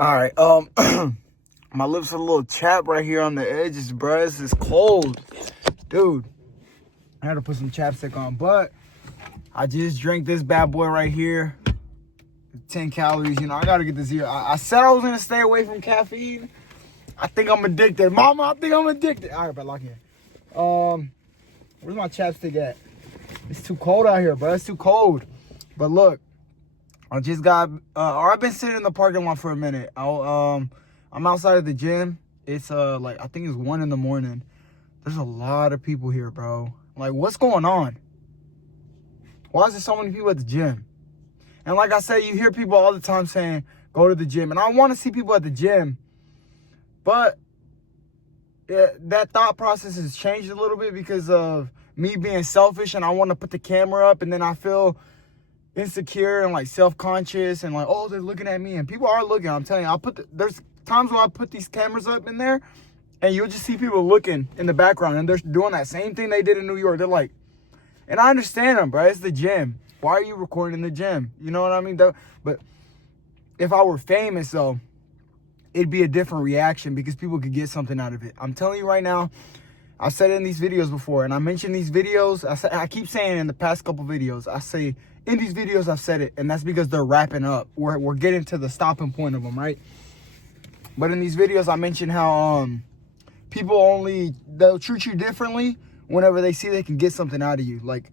All right. My lips are a little chapped right here on the edges, bruh. This is cold, dude. I had to put some chapstick on, but I just drank this bad boy right here. 10 calories. You know, I gotta get this here. I said I was gonna stay away from caffeine. I think I'm addicted, Mama. I think I'm addicted. All right, but lock in. Where's my chapstick at? It's too cold out here, bro. It's too cold. But look, I just got, or I've been sitting in the parking lot for a minute. I'm outside of the gym. It's like, I think it's 1 a.m. There's a lot of people here, bro. Like, what's going on? Why is there so many people at the gym? And like I said, you hear people all the time saying, go to the gym. And I want to see people at the gym. But that thought process has changed a little bit because of me being selfish. And I want to put the camera up. And then I feel insecure and like self-conscious. And like, oh, they're looking at me. And people are looking. I'm telling you, there's times where I put these cameras up in there. And you'll just see people looking in the background. And they're doing that same thing they did in New York. They're like, and I understand them, bro. It's the gym. Why are you recording in the gym? You know what I mean? But if I were famous, though, it'd be a different reaction because people could get something out of it. I'm telling you right now, I've said it in these videos before, and I mentioned these videos. I keep saying in the past couple videos, I say in these videos I've said it, and that's because they're wrapping up. We're getting to the stopping point of them, right? But in these videos, I mentioned how people they'll treat you differently whenever they see they can get something out of you. Like,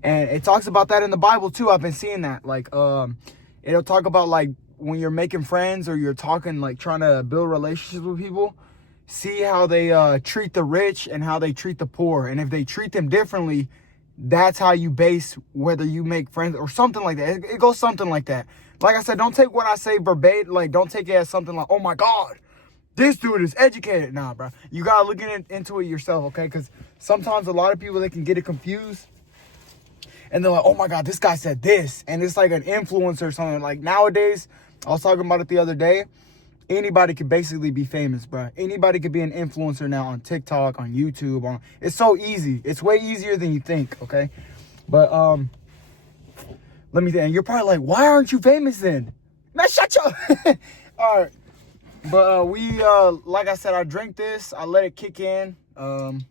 and it talks about that in the Bible too. I've been seeing that. Like, it'll talk about like when you're making friends or you're talking, like trying to build relationships with people, see how they treat the rich and how they treat the poor. And if they treat them differently, that's how you base whether you make friends or something like that. It goes something like that. Like I said, don't take what I say verbatim. Like, don't take it as something like, oh my God, this dude is educated. Nah, bro. You got to look into it yourself, okay? Because sometimes a lot of people, they can get it confused. And they're like, oh my God, this guy said this. And it's like an influencer or something. Like nowadays, I was talking about it the other day. Anybody could basically be famous, bro. Anybody could be an influencer now on TikTok, on YouTube. It's so easy. It's way easier than you think, okay? But let me think. And you're probably like, why aren't you famous then? Man, shut your... All right. But like I said, I drank this. I let it kick in.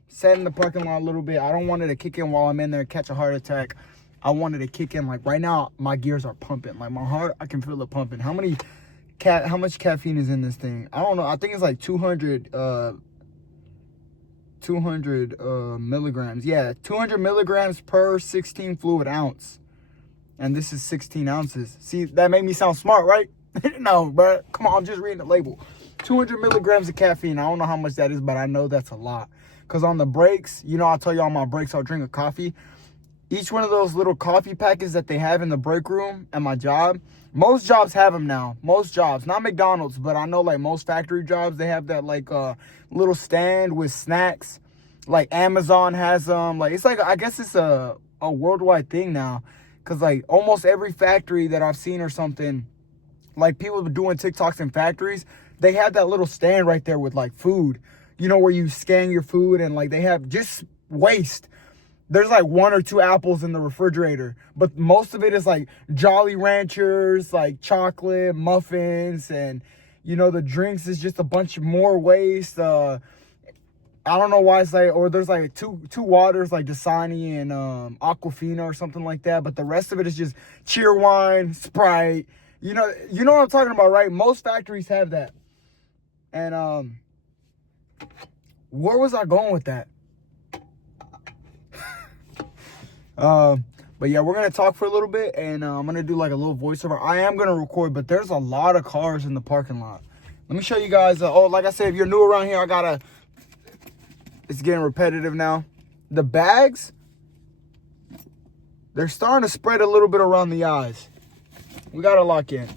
Sat in the parking lot a little bit. I don't want it to kick in while I'm in there and catch a heart attack. I wanted to kick in. Like right now, my gears are pumping. Like my heart, I can feel it pumping. How much caffeine is in this thing? I don't know. I think it's like 200 milligrams. Yeah, 200 milligrams per 16 fluid ounce. And this is 16 ounces. See, that made me sound smart, right? No, bro. Come on, I'm just reading the label. 200 milligrams of caffeine. I don't know how much that is, but I know that's a lot. Because on the breaks, you know, I'll tell you on my breaks, I'll drink a coffee. Each one of those little coffee packets that they have in the break room at my job, most jobs have them now. Most jobs. Not McDonald's, but I know like most factory jobs, they have that like little stand with snacks. Like Amazon has them. Like, it's like, I guess it's a worldwide thing now. Because like almost every factory that I've seen or something, like people doing TikToks in factories, they have that little stand right there with like food, you know, where you scan your food and like they have just waste. There's like 1 or 2 apples in the refrigerator, but most of it is like Jolly Ranchers, like chocolate, muffins, and you know, the drinks is just a bunch more waste. I don't know why it's like, or there's like two waters like Dasani and Aquafina or something like that, but the rest of it is just Cheerwine, Sprite. You know what I'm talking about, right? Most factories have that. And where was I going with that? But yeah, we're gonna talk for a little bit, and I'm gonna do like a little voiceover. I am gonna record, but there's a lot of cars in the parking lot. Let me show you guys. Like I said, if you're new around here, it's getting repetitive now. The bags, they're starting to spread a little bit around the eyes. We gotta lock in,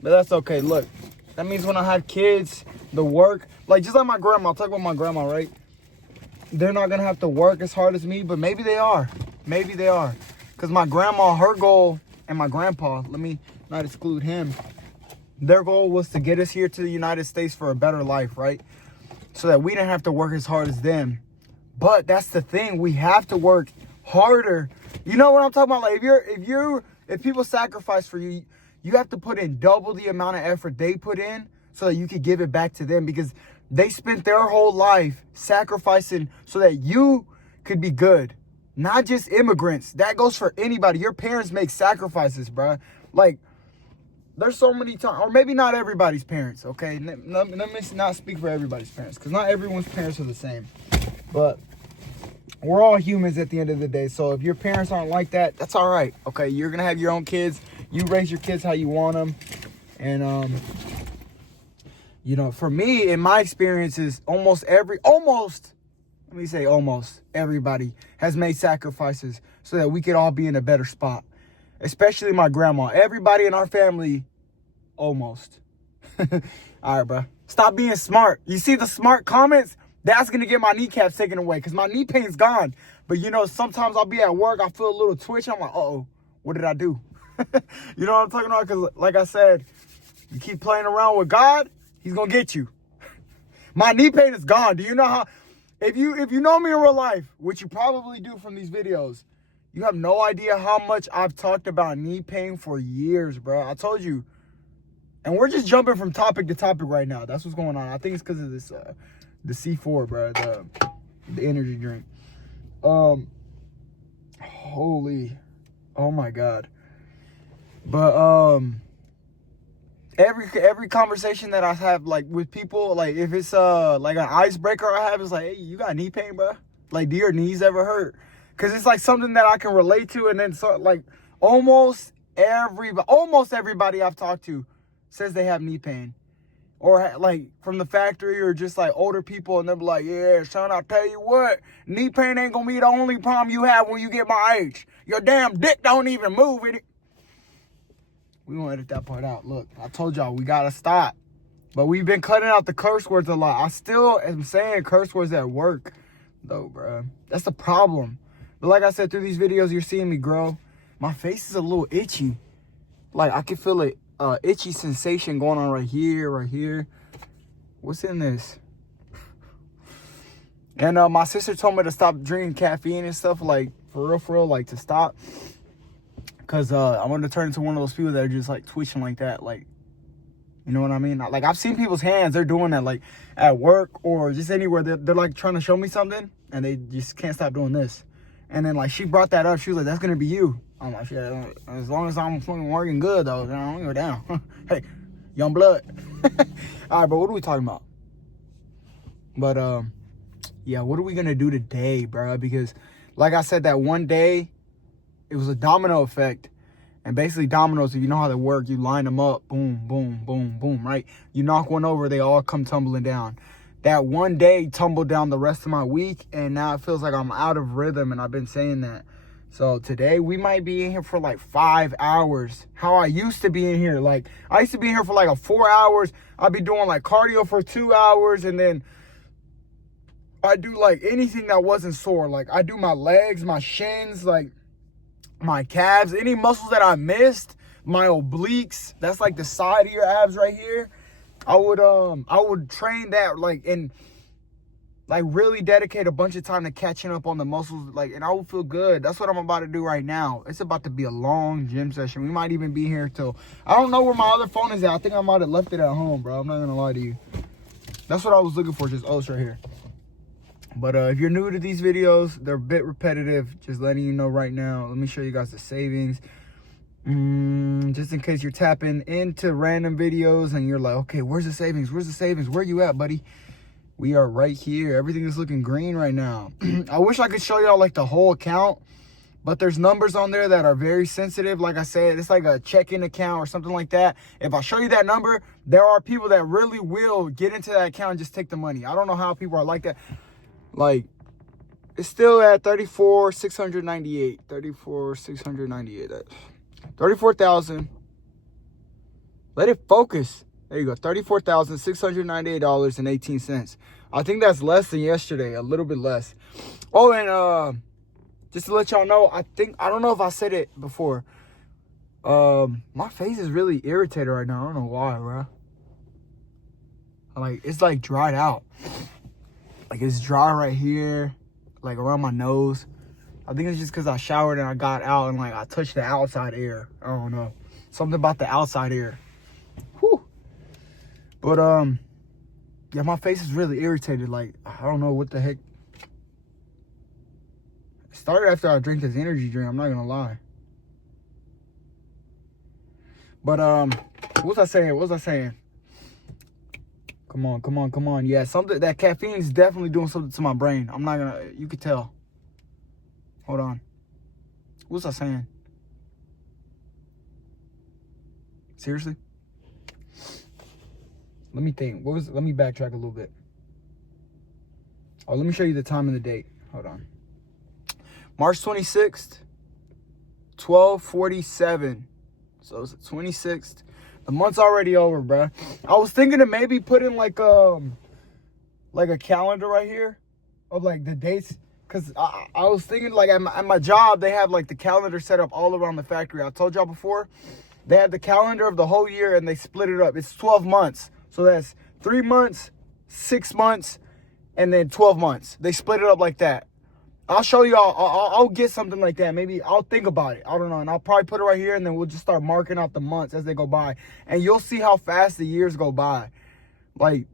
but that's okay. Look, that means when I have kids, the work, like just like my grandma, I'll talk about my grandma, right? They're not gonna have to work as hard as me, but maybe they are. Maybe they are. Because my grandma, her goal, and my grandpa, let me not exclude him, their goal was to get us here to the United States for a better life, right? So that we didn't have to work as hard as them. But that's the thing, we have to work harder. You know what I'm talking about? Like if people sacrifice for you, you have to put in double the amount of effort they put in so that you can give it back to them, because they spent their whole life sacrificing so that you could be good. Not just immigrants. That goes for anybody. Your parents make sacrifices, bro. Like, there's so many times, or maybe not everybody's parents, okay? Let me not speak for everybody's parents, because not everyone's parents are the same. But we're all humans at the end of the day. So if your parents aren't like that, that's all right, okay? You're going to have your own kids. You raise your kids how you want them. And, you know, for me, in my experiences, almost everybody has made sacrifices so that we could all be in a better spot. Especially my grandma. Everybody in our family, almost. All right, bro. Stop being smart. You see the smart comments? That's going to get my kneecaps taken away because my knee pain's gone. But, you know, sometimes I'll be at work. I feel a little twitch. I'm like, uh-oh, what did I do? You know what I'm talking about? Because, like I said, you keep playing around with God, he's going to get you. My knee pain is gone. Do you know how? If you know me in real life, which you probably do from these videos, you have no idea how much I've talked about knee pain for years, bro. I told you. And we're just jumping from topic to topic right now. That's what's going on. I think it's because of this, the C4, bro, the energy drink. Holy, oh my God. But every conversation that I have, like, with people, like, if it's like an icebreaker I have, is like, hey, you got knee pain, bro? Like, do your knees ever hurt? Because it's like something that I can relate to. And then, so, like, almost everybody I've talked to says they have knee pain. Or, like, from the factory, or just, like, older people. And they're like, yeah, son, I'll tell you what. Knee pain ain't going to be the only problem you have when you get my age. Your damn dick don't even move in it. We won't edit that part out. Look, I told y'all, we got to stop. But we've been cutting out the curse words a lot. I still am saying curse words at work, though, bro. That's the problem. But like I said, through these videos, you're seeing me grow. My face is a little itchy. Like, I can feel it, itchy sensation going on right here. What's in this? And my sister told me to stop drinking caffeine and stuff, like, for real, like, to stop. Because I wanted to turn into one of those people that are just, like, twitching like that. Like, you know what I mean? Like, I've seen people's hands. They're doing that, like, at work or just anywhere. They're like, trying to show me something. And they just can't stop doing this. And then, like, she brought that up. She was like, that's going to be you. I'm like, yeah, as long as I'm fucking working good, though, then I don't go down. Hey, young blood. All right, but what are we talking about? But, yeah, what are we going to do today, bro? Because, like I said, that one day, it was a domino effect. And basically dominoes, if you know how they work, you line them up. Boom, boom, boom, boom, right? You knock one over, they all come tumbling down. That one day tumbled down the rest of my week. And now it feels like I'm out of rhythm. And I've been saying that. So today we might be in here for like 5 hours. How I used to be in here. Like, I used to be in here for like 4 hours. I'd be doing like cardio for 2 hours. And then I do like anything that wasn't sore. Like, I do my legs, my shins, like my calves, any muscles that I missed, my obliques, that's like the side of your abs right here. I would train that, like, and like really dedicate a bunch of time to catching up on the muscles, like, and I will feel good. That's what I'm about to do right now. It's about to be a long gym session. We might even be here till, I don't know where my other phone is at. I think I might have left it at home, bro. I'm not gonna lie to you. That's what I was looking for, just us right here. But if you're new to these videos, they're a bit repetitive. Just letting you know right now. Let me show you guys the savings. Just in case you're tapping into random videos and you're like, okay, where's the savings? Where's the savings? Where you at, buddy? We are right here. Everything is looking green right now. I wish I could show y'all like the whole account, but there's numbers on there that are very sensitive. Like I said, it's like a check-in account or something like that. If I show you that number, there are people that really will get into that account and just take the money. I don't know how people are like that. Like, it's still at 34,698. 34,000. Let it focus. There you go. $34,698.18. I think that's less than yesterday. A little bit less. Oh, and just to let y'all know, I don't know if I said it before. My face is really irritated right now. I don't know why, bro. Like, it's like dried out. Like, it's dry right here, like around my nose. I think it's just because I showered and I got out and like I touched the outside air. I don't know. Something about the outside air. Whew. But, yeah, my face is really irritated. Like, I don't know what the heck. It started after I drank this energy drink. I'm not going to lie. But, what was I saying? Come on. Yeah, something, that caffeine is definitely doing something to my brain. I'm not going to, you could tell. Hold on. What was I saying? Seriously? Let me think. Let me backtrack a little bit. Oh, let me show you the time and the date. Hold on. March 26th, 12:47. So it's the 26th. The month's already over, bruh. I was thinking to maybe put in like a calendar right here of like the dates. Because I was thinking like at my job, they have like the calendar set up all around the factory. I told y'all before, they have the calendar of the whole year and they split it up. It's 12 months. So that's 3 months, 6 months, and then 12 months. They split it up like that. I'll show y'all. I'll get something like that. Maybe I'll think about it. I don't know. And I'll probably put it right here, and then we'll just start marking out the months as they go by. And you'll see how fast the years go by. Like,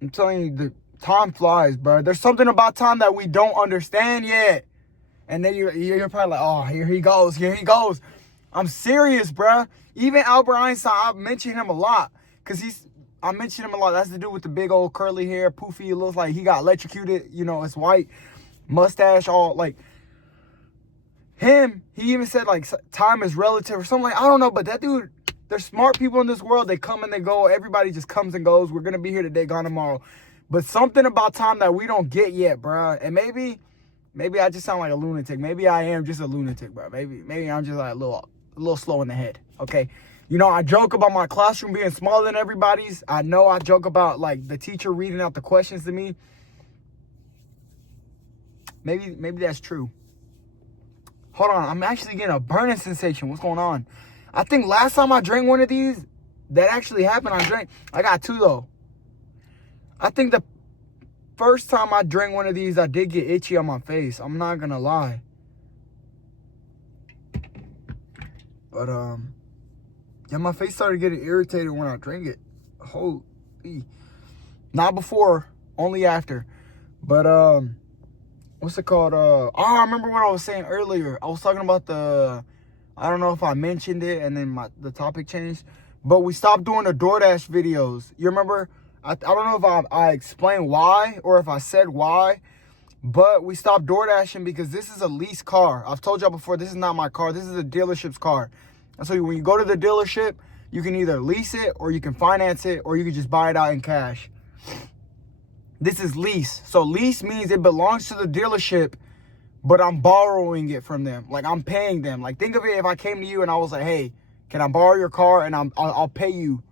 I'm telling you, the time flies, bro. There's something about time that we don't understand yet. And then you're probably like, oh, here he goes. I'm serious, bro. Even Albert Einstein, I mention him a lot. Because I mention him a lot. That's the dude with the big old curly hair, poofy. It looks like he got electrocuted. You know, it's white. Mustache, all like him. He even said like time is relative or something. Like, I don't know, but that dude, there's smart people in this world. They come and they go. Everybody just comes and goes. We're gonna be here today, gone tomorrow. But something about time that we don't get yet, bro. And maybe I just sound like a lunatic. Maybe I am just a lunatic, bro. Maybe I'm just like a little slow in the head. Okay. You know, I joke about my classroom being smaller than everybody's. I know I joke about like the teacher reading out the questions to me. Maybe that's true. Hold on, I'm actually getting a burning sensation. What's going on? I think last time I drank one of these, that actually happened. I got 2 though. I think the first time I drank one of these, I did get itchy on my face. I'm not gonna lie. But yeah, my face started getting irritated when I drank it. Holy, not before, only after. But what's it called? I remember what I was saying earlier. I was talking about I don't know if I mentioned it and then the topic changed, but we stopped doing the DoorDash videos. You remember? I don't know if I explained why or if I said why, but we stopped DoorDashing because this is a lease car. I've told y'all before, this is not my car. This is a dealership's car. And so when you go to the dealership, you can either lease it or you can finance it or you can just buy it out in cash. This is lease. So lease means it belongs to the dealership, but I'm borrowing it from them. Like, I'm paying them. Like, think of it if I came to you and I was like, hey, can I borrow your car? And I'll pay you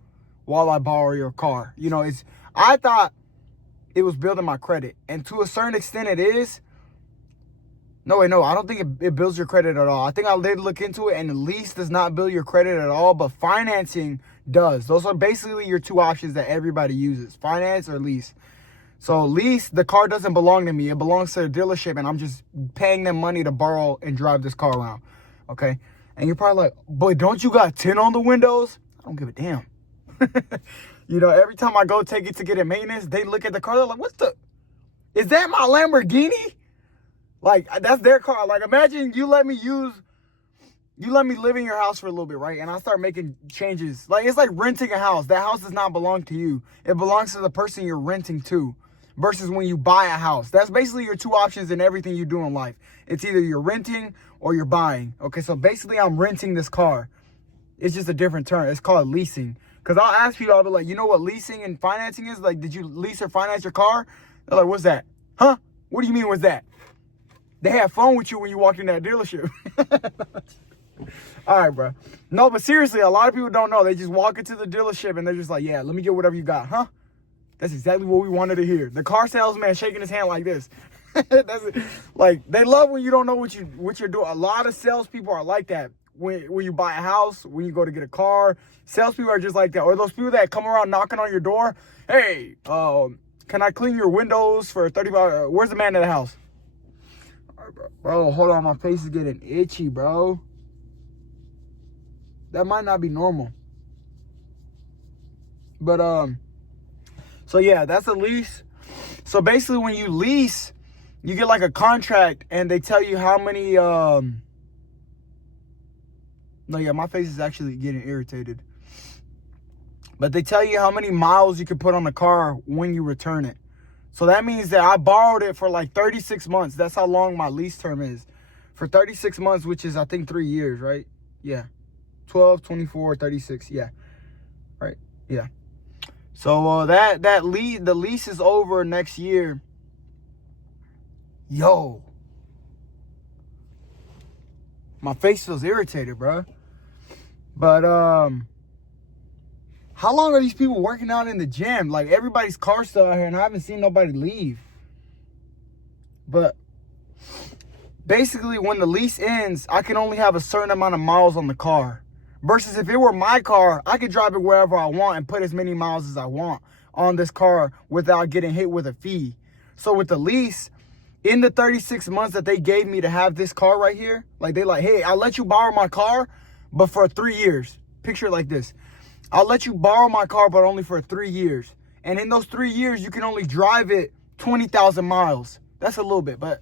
while I borrow your car. You know, I thought it was building my credit. And to a certain extent it is. No, I don't think it builds your credit at all. I think I did look into it, and the lease does not build your credit at all, but financing does. Those are basically your 2 options that everybody uses, finance or lease. So lease, the car doesn't belong to me. It belongs to the dealership, and I'm just paying them money to borrow and drive this car around, okay? And you're probably like, but don't you got tint on the windows? I don't give a damn. You know, every time I go take it to get it maintenance, they look at the car, they're like, is that my Lamborghini? Like, that's their car. Like, imagine you let me live in your house for a little bit, right? And I start making changes. Like, it's like renting a house. That house does not belong to you. It belongs to the person you're renting to. Versus when you buy a house. That's basically your 2 options in everything you do in life. It's either you're renting or you're buying. Okay, so basically I'm renting this car. It's just a different term. It's called leasing. Because I'll ask people, I'll be like, you know what leasing and financing is? Like, did you lease or finance your car? They're like, what's that? Huh? What do you mean, what's that? They have fun with you when you walk in that dealership. All right, bro. No, but seriously, a lot of people don't know. They just walk into the dealership and they're just like, yeah, let me get whatever you got. Huh? That's exactly what we wanted to hear. The car salesman shaking his hand like this. That's it. Like, they love when you don't know what you're doing. A lot of salespeople are like that. When you buy a house, when you go to get a car, salespeople are just like that. Or those people that come around knocking on your door. Hey, can I clean your windows for $35? Where's the man in the house? All right, bro, hold on. My face is getting itchy, bro. That might not be normal. But, so yeah, that's a lease. So basically when you lease, you get like a contract and they tell you how many, no, yeah, my face is actually getting irritated. But they tell you how many miles you can put on the car when you return it. So that means that I borrowed it for like 36 months. That's how long my lease term is. For 36 months, which is, I think, 3 years, right? Yeah. 12, 24, 36. Yeah. Right? Yeah. So the lease is over next year. Yo. My face feels irritated, bro. But, how long are these people working out in the gym? Like, everybody's car still out here, and I haven't seen nobody leave. But basically, when the lease ends, I can only have a certain amount of miles on the car. Versus if it were my car, I could drive it wherever I want and put as many miles as I want on this car without getting hit with a fee. So with the lease, in the 36 months that they gave me to have this car right here, like they like, hey, I'll let you borrow my car, but for 3 years. Picture it like this. I'll let you borrow my car, but only for 3 years. And in those 3 years, you can only drive it 20,000 miles. That's a little bit, but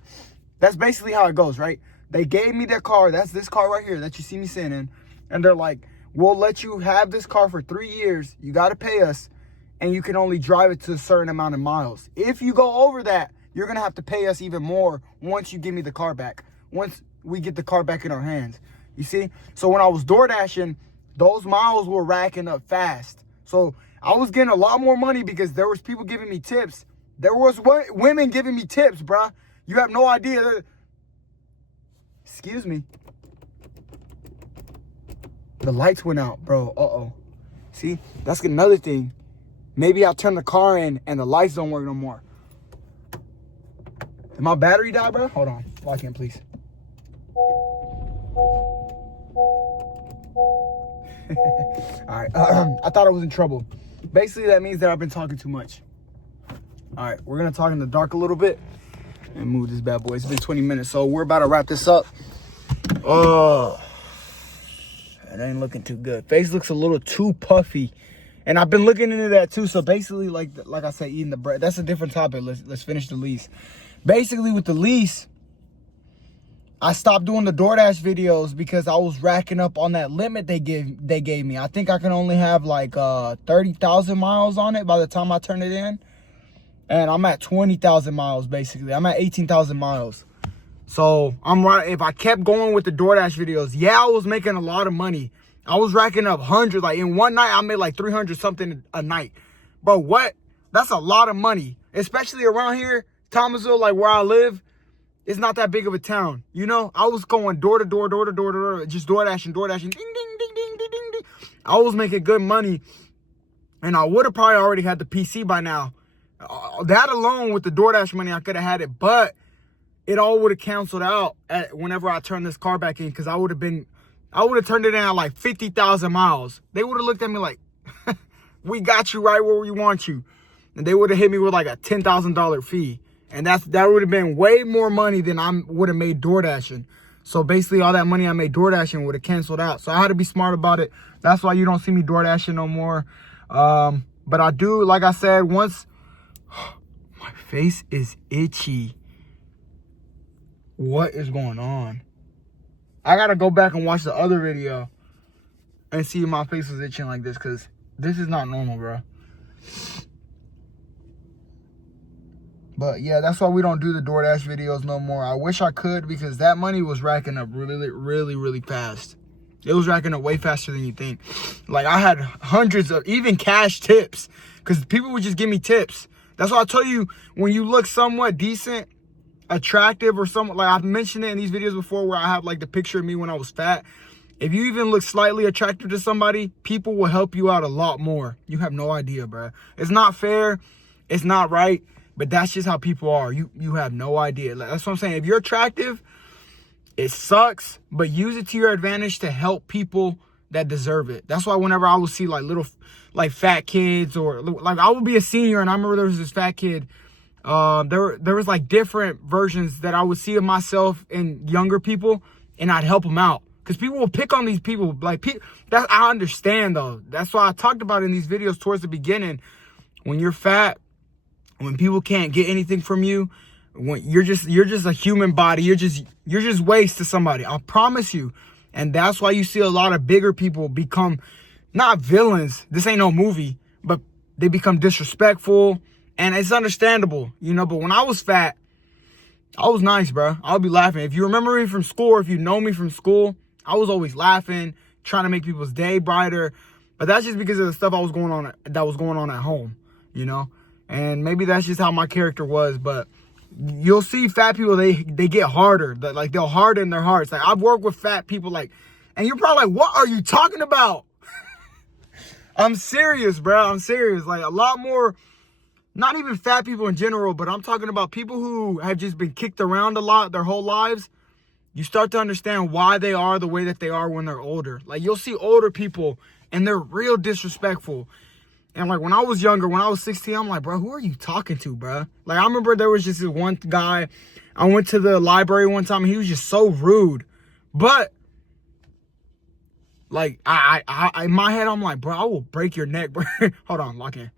that's basically how it goes, right? They gave me their car. That's this car right here that you see me sitting in. And they're like, we'll let you have this car for 3 years. You got to pay us. And you can only drive it to a certain amount of miles. If you go over that, you're going to have to pay us even more once you give me the car back. Once we get the car back in our hands. You see? So when I was door dashing, those miles were racking up fast. So I was getting a lot more money because there was people giving me tips. There was women giving me tips, bruh. You have no idea. Excuse me. The lights went out, bro. Uh-oh. See? That's another thing. Maybe I'll turn the car in and the lights don't work no more. Did my battery die, bro? Hold on. Lock in, please. All right. I thought I was in trouble. Basically, that means that I've been talking too much. All right. We're going to talk in the dark a little bit and move this bad boy. It's been 20 minutes, so we're about to wrap this up. Oh, it ain't looking too good. Face looks a little too puffy. And I've been looking into that too. So basically, like I said, eating the bread. That's a different topic. Let's finish the lease. Basically, with the lease, I stopped doing the DoorDash videos because I was racking up on that limit they gave me. I think I can only have like 30,000 miles on it by the time I turn it in. And I'm at 20,000 miles, basically. I'm at 18,000 miles. So I'm right. If I kept going with the DoorDash videos, yeah, I was making a lot of money. I was racking up hundreds. Like in one night, I made like 300 something a night. Bro, what? That's a lot of money. Especially around here, Thomasville, like where I live, it's not that big of a town. You know, I was going door to door, just door dashing, ding, ding, ding, ding, ding, ding. I was making good money. And I would have probably already had the PC by now. That alone with the DoorDash money, I could have had it. But it all would have canceled out whenever I turned this car back in. Because I would have turned it in at like 50,000 miles. They would have looked at me like, we got you right where we want you. And they would have hit me with like a $10,000 fee. And that would have been way more money than I would have made door dashing. So basically all that money I made door dashing would have canceled out. So I had to be smart about it. That's why you don't see me door dashing no more. But I do, like I said, once my face is itchy. What is going on? I gotta go back and watch the other video and see if my face was itching like this, because this is not normal, bro. But yeah, that's why we don't do the DoorDash videos no more. I wish I could, because that money was racking up really, really, really fast. It was racking up way faster than you think. Like I had hundreds of even cash tips, because people would just give me tips. That's why I tell you, when you look somewhat decent, attractive, or somewhat, like I've mentioned it in these videos before where I have like the picture of me when I was fat. If you even look slightly attractive to somebody, people will help you out a lot more. You have no idea, bro. It's not fair. It's not right. But that's just how people are. You have no idea. Like, that's what I'm saying. If you're attractive, it sucks, but use it to your advantage to help people that deserve it. That's why whenever I would see like little, like fat kids, or like I would be a senior and I remember there was this fat kid. There was like different versions that I would see of myself in younger people, and I'd help them out Because people will pick on these people. Like, that I understand, though. That's why I talked about in these videos towards the beginning. When you're fat, when people can't get anything from you, when you're just a human body. You're just waste to somebody. I promise you. And that's why you see a lot of bigger people become not villains. This ain't no movie, but they become disrespectful, and it's understandable, you know. But when I was fat, I was nice, bro. I'll be laughing. If you remember me from school, or if you know me from school, I was always laughing, trying to make people's day brighter. But that's just because of the stuff that was going on at home, you know. And maybe that's just how my character was. But you'll see fat people, they get harder. Like, they'll harden their hearts. Like, I've worked with fat people, like, and you're probably like, what are you talking about? I'm serious, bro. I'm serious. Like, a lot more, not even fat people in general, but I'm talking about people who have just been kicked around a lot their whole lives. You start to understand why they are the way that they are when they're older. Like, you'll see older people, and they're real disrespectful. And, like, when I was younger, when I was 16, I'm like, bro, who are you talking to, bro? Like, I remember there was just this one guy. I went to the library one time, and he was just so rude. But, like, I in my head, I'm like, bro, I will break your neck, bro. Hold on, lock in.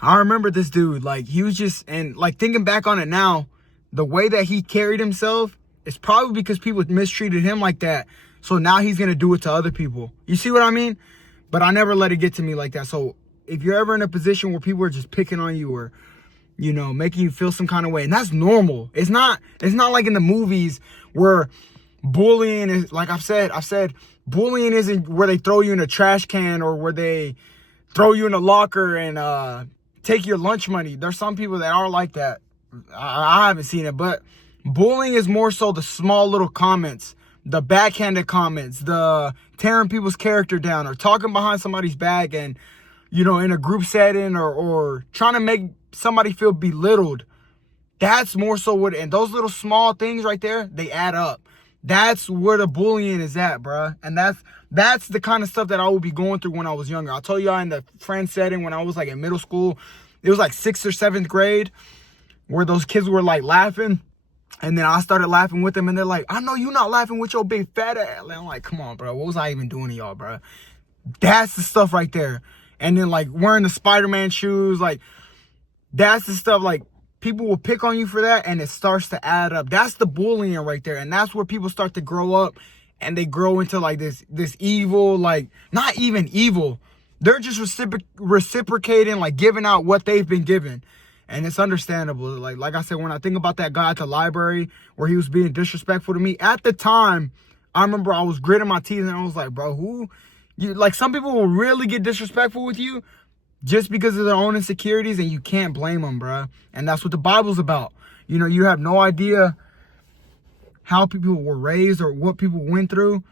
I remember this dude, like, he was just, and, like, thinking back on it now, the way that he carried himself is probably because people mistreated him like that. So now he's going to do it to other people. You see what I mean? But I never let it get to me like that. So if you're ever in a position where people are just picking on you, or, you know, making you feel some kind of way, and that's normal. It's not like in the movies where bullying is, like I've said, bullying isn't where they throw you in a trash can, or where they throw you in a locker and take your lunch money. There's some people that are like that. I haven't seen it, but bullying is more so the small little comments, the backhanded comments, the tearing people's character down, or talking behind somebody's back, and, you know, in a group setting, or trying to make somebody feel belittled. That's more so what, and those little small things right there, they add up. That's where the bullying is at, bruh. And that's the kind of stuff that I would be going through when I was younger. I told y'all in the friend setting when I was, like, in middle school, it was like 6th or 7th grade, where those kids were, like, laughing. And then I started laughing with them, and they're like, I know you not laughing with your big fat ass. I'm like, come on, bro. What was I even doing to y'all, bro? That's the stuff right there. And then, like, wearing the Spider-Man shoes, like, that's the stuff, like, people will pick on you for that, and it starts to add up. That's the bullying right there. And that's where people start to grow up, and they grow into, like, this evil, like, not even evil. They're just reciprocating, like, giving out what they've been given. And it's understandable. Like I said, when I think about that guy at the library where he was being disrespectful to me, at the time, I remember I was gritting my teeth, and I was like, bro, like, some people will really get disrespectful with you just because of their own insecurities, and you can't blame them, bro. And that's what the Bible's about. You know, you have no idea how people were raised or what people went through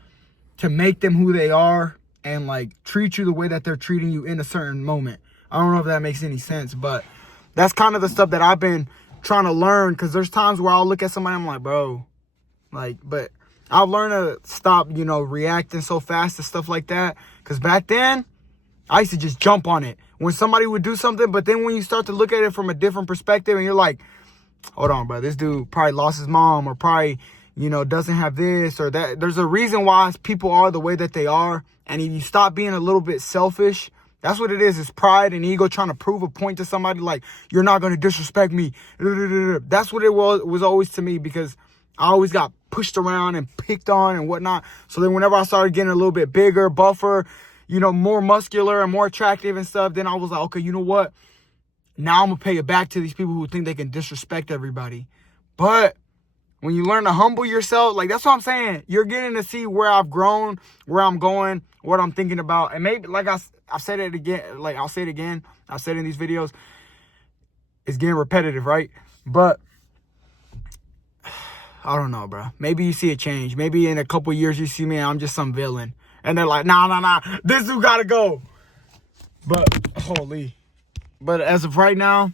to make them who they are, and, like, treat you the way that they're treating you in a certain moment. I don't know if that makes any sense, but that's kind of the stuff that I've been trying to learn, because there's times where I'll look at somebody, I'm like, bro, like, but I've learned to stop, you know, reacting so fast to stuff like that. Because back then, I used to just jump on it when somebody would do something. But then when you start to look at it from a different perspective, and you're like, hold on, bro, this dude probably lost his mom, or probably, you know, doesn't have this or that. There's a reason why people are the way that they are. And if you stop being a little bit selfish, that's what it is. It's pride and ego trying to prove a point to somebody, like, you're not going to disrespect me. That's what it was always to me, because I always got pushed around and picked on and whatnot. So then whenever I started getting a little bit bigger, buffer, you know, more muscular and more attractive and stuff, then I was like, okay, you know what? Now I'm going to pay it back to these people who think they can disrespect everybody. But when you learn to humble yourself, like, that's what I'm saying. You're getting to see where I've grown, where I'm going, what I'm thinking about. And maybe, like I've said it again, like, I'll say it again. I've said it in these videos. It's getting repetitive, right? But I don't know, bro. Maybe you see a change. Maybe in a couple years you see me and I'm just some villain. And they're like, nah. This dude gotta go. But, holy. But as of right now,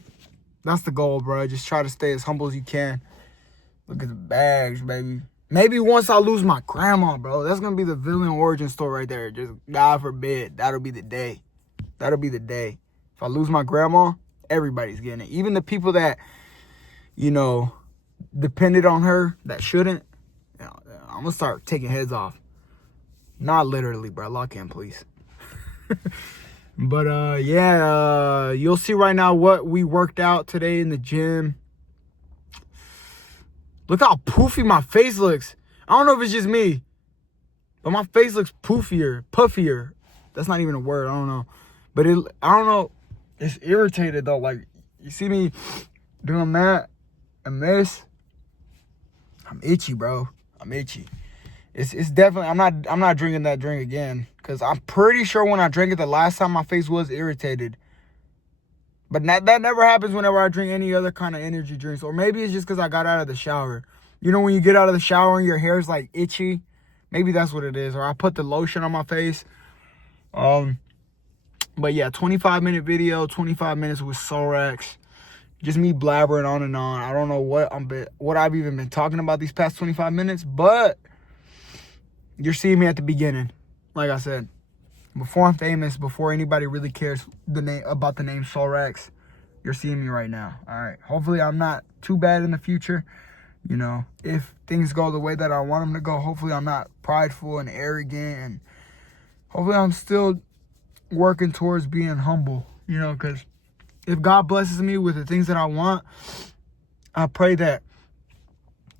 that's the goal, bro. Just try to stay as humble as you can. Look at the bags, baby. Maybe once I lose my grandma, bro, that's going to be the villain origin story right there. Just, God forbid, that'll be the day. That'll be the day. If I lose my grandma, everybody's getting it. Even the people that, you know, depended on her, that shouldn't. You know, I'm gonna start taking heads off. Not literally, bro. Lock in, please. But yeah, you'll see right now what we worked out today in the gym. Look how poofy my face looks. I don't know if it's just me, but my face looks puffier. That's not even a word. I don't know. But I don't know. It's irritated though. Like, you see me doing that and this. I'm itchy, bro. I'm itchy. It's definitely, I'm not drinking that drink again. Because I'm pretty sure when I drank it the last time, my face was irritated. But that never happens whenever I drink any other kind of energy drinks. Or maybe it's just because I got out of the shower. You know when you get out of the shower and your hair's like itchy? Maybe that's what it is. Or I put the lotion on my face. But yeah, 25-minute video, 25 minutes with Sollracz. Just me blabbering on and on. I don't know what I've even been talking about these past 25 minutes, but you're seeing me at the beginning. Like I said, before I'm famous, before anybody really cares about the name Sollracz, you're seeing me right now. All right. Hopefully I'm not too bad in the future. You know, if things go the way that I want them to go, hopefully I'm not prideful and arrogant, and hopefully I'm still working towards being humble, you know, because if God blesses me with the things that I want, I pray that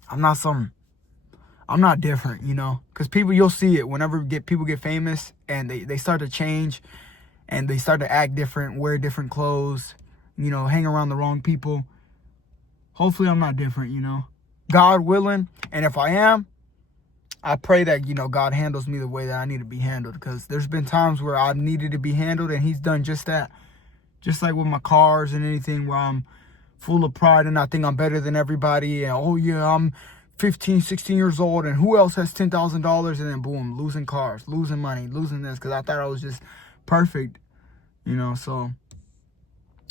I'm not different, you know, because you'll see it whenever people get famous and they start to change and they start to act different, wear different clothes, you know, hang around the wrong people. Hopefully I'm not different, you know, God willing. And if I am, I pray that, you know, God handles me the way that I need to be handled, because there's been times where I've needed to be handled and he's done just that. Just like with my cars and anything, where I'm full of pride and I think I'm better than everybody. And, oh, yeah, I'm 15, 16 years old and who else has $10,000? And then, boom, losing cars, losing money, losing this, because I thought I was just perfect, you know. So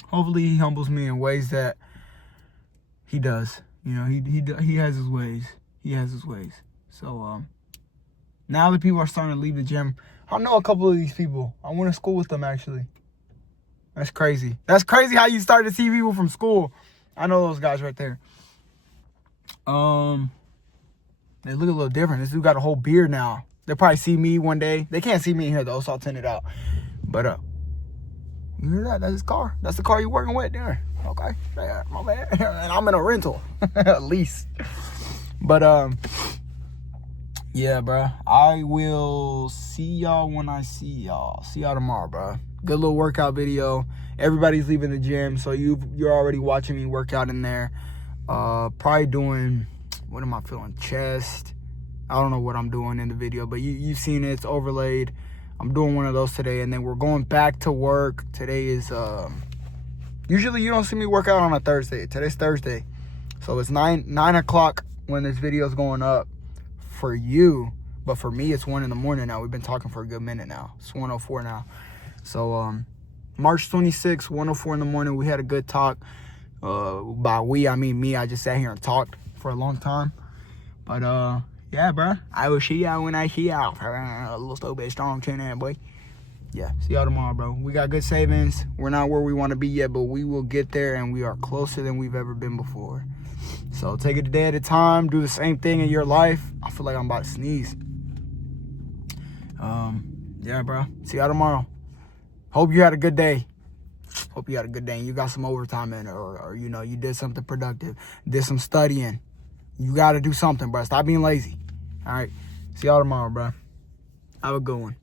hopefully he humbles me in ways that he does. You know, he has his ways. He has his ways. So now that people are starting to leave the gym, I know a couple of these people. I went to school with them, actually. That's crazy. That's crazy how you start to see people from school. I know those guys right there. They look a little different. This dude got a whole beard now. They'll probably see me one day. They can't see me in here though, so I'll tint it out. But you hear that? That's his car. That's the car you're working with there. Okay. Yeah, my bad. And I'm in a rental. At least. But yeah, bro. I will see y'all when I see y'all. See y'all tomorrow, bro. Good little workout video. Everybody's leaving the gym, so you're already watching me work out in there. Probably doing, what am I feeling? Chest. I don't know what I'm doing in the video, but you've seen it. It's overlaid. I'm doing one of those today, and then we're going back to work. Today is usually you don't see me work out on a Thursday. Today's Thursday, so it's 9 o'clock when this video is going up for you, but for me it's 1 in the morning now. We've been talking for a good minute now. It's 1:04 now. So March 26th, 1:04 in the morning, we had a good talk. By we, I mean me. I just sat here and talked for a long time. But yeah, bro, I will see y'all when I see y'all. A little stupid strong chin there, boy. Yeah, see y'all tomorrow, bro. We got good savings. We're not where we want to be yet, but we will get there, and we are closer than we've ever been before. So take it a day at a time. Do the same thing in your life. I feel like I'm about to sneeze. Yeah, bro. See y'all tomorrow. Hope you had a good day. Hope you had a good day and you got some overtime in, or you know, you did something productive, did some studying. You got to do something, bro. Stop being lazy. All right. See y'all tomorrow, bro. Have a good one.